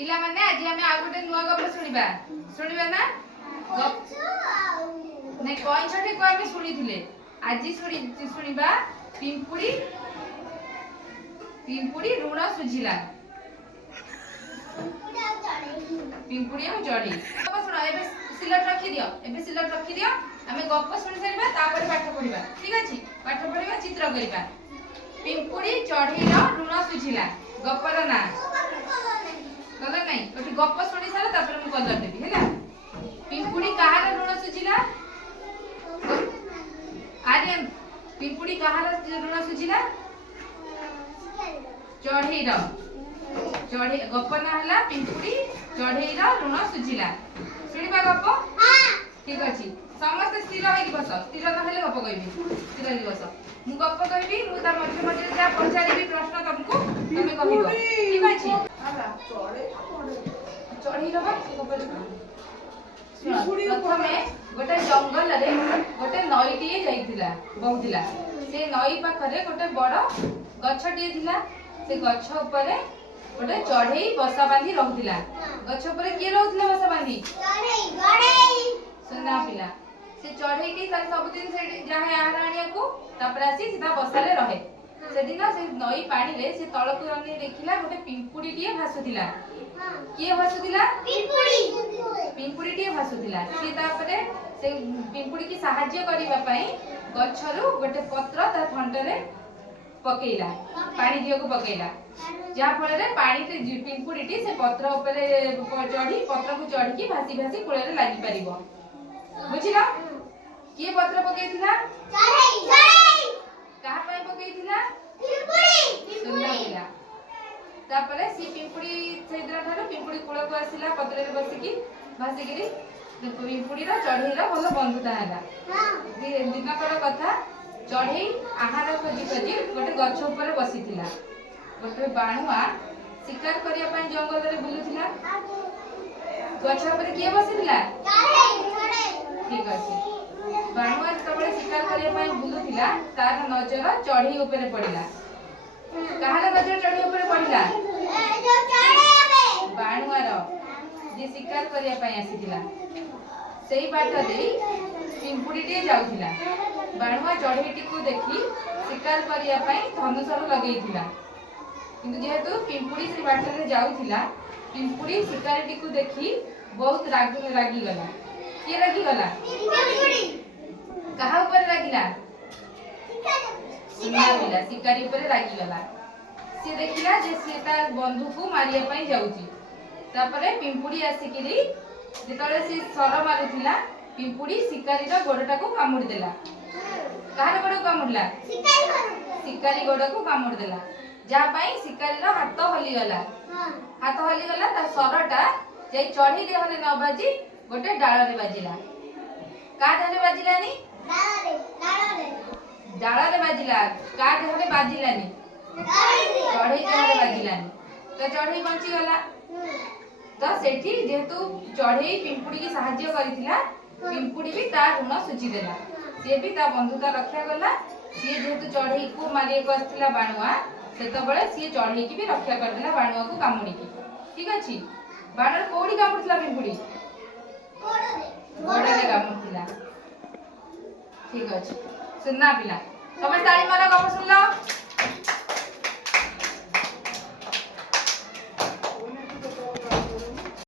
पिला माने आज हम आ गोटे नुआ गप सुनिबा सुनिबा ना नहीं कोई छठी को हम सुनिथिले आज सुनिबा पिंपुड़ी पिंपुड़ी ऋण सुझिला पिंपुड़ी हम चढ़ी गप सुनो एबे सिलेट रखी दियो हमें गप सुनि सारिबा तापर पाठ पढिबा ठीक अछि पाठ पढिबा चित्र करिबा पिंपुड़ी चढ़ी ऋण सुझिला गपर ना कलर नहीं ओटी गप सुनि सारा तापर हम कलर देबी हैला पिंपुड़ी कहार ऋण सुझिला आर्यन पिंपुड़ी कहार ऋण सुझिला चढ़ी गप ना हला पिंपुड़ी चढ़ी ऋण सुझिला सुनिबा गप हां ठीक अछि समस्त स्थिर होई बस स्थिर न हेले गप कहबी स्थिर होई बस मु गप कहबी मु ता मध्य मध्य जा पहुंचारीबी प्रश्न तुमको तमे कहिबो ठीक अछि आला चढ़ी रबा गप प्रथमे गोटे जंगल रे गोटे नईटिए जाइथिला बहुथिला से नई पाखरे गोटे बड़ गछटिए थिला से गछ ऊपर गोटे चढ़ई बसा बांधी रहउथिला गछ ऊपर के रहउथिला बसा बांधी चढ़ई सुना पिला से चढ़ई के सब दिन से जाहे आहाराणिया को तापर आसी सीधा बसाले रहे से दिन से नई पानी रे से तळकु रंगे देखिला गोटे पिंपुडी टिए भासुथिला के भासुथिला पिंपुडी टिए भासुथिला से तापरे से पिंपुडी की सहाय्य करिबा पई गछरु गोटे पत्र ता थंटरे पकेइला पानी दियो को पकेइला जा फल रे पानी ते पिंपुडी टी से पत्र ऊपर चढ़ी पत्र को चढ़ी की भासी भासी कूले रे लागि परिबो बुझिला के पत्र पकेइथिला चढ़ई कहा पई पकेइथिला पिंपुडी सुनला पिला तापरे सी पिंपुडी सेद्रा थारो पिंपुडी कूल को आसिला पत्र रे बसिकी भासीगिरी पिंपुडी रो चढ़ई रो भलो बंधुता हला हां दिनकर कथा चढ़ई आहार खोजी खोजी गोटे गछ ऊपर बसिथिला गोटे बाणुआ शिकार करिया पई जंगल रे बुलुथिला गछ ऊपर के बसिथिला ठीक अछि बाणुआ तबले शिकार करिया पई बुलुथिला तार नजर चढ़ई ऊपर पड़िला कहार नजर चढ़ई ऊपर पड़िला बाणुआ रो जे शिकार करिया पई आसीथिला सेही बाट देई पिंपुडी टे जाउथिला बाणुआ चढ़ईटी को देखि शिकार करिया पई धनुषर लगेइथिला किंतु जेहेतु पिंपुडी से बाट रे जाउथिला पिंपुडी शिकारीटी को देखि बहुत रागी गला के रागी गला पिंपुडी कहा ऊपर रागिला शिकारी ऊपर रागी गला से देखिला जे से तार बंधु को मारिया पई जाउची तापरे पिंपुडी आसिकिरी जेतले से सर मारुथिला पिंपुडी शिकारी रो गोडटा को कामुडी देला कहार गोड को कामुडला शिकारी गोड को कामुडी देला जा पई शिकारी रो हाथ हली गला ता सरटा जे चढ़ी देह रे न बाजी गोटे डाळ रे बाजिला का देह रे बाजिलानी डाळ रे बाजिला का देह रे बाजिलानी चढ़ी देह रे बाजिलानी तो चढ़ी बंची गला तो सेठी जेतु चढ़ई पिंपुडी की सहाय्य करिथिला पिंपुडी भी ता ऋण सुझी देला से भी ता बंधुता रक्षा गला से जेतु चढ़ई को मारिए को आस्थिला बाणुआ सेतो बळे से चढ़ई की भी रक्षा कर देला बाणुआ को कामुडी की ठीक अछि बाणर कोडी कामुडथिला पिंपुडी गोडरे कामुडथिला ठीक अछि सुनना पिला समय ताली मारा गप सुनलो।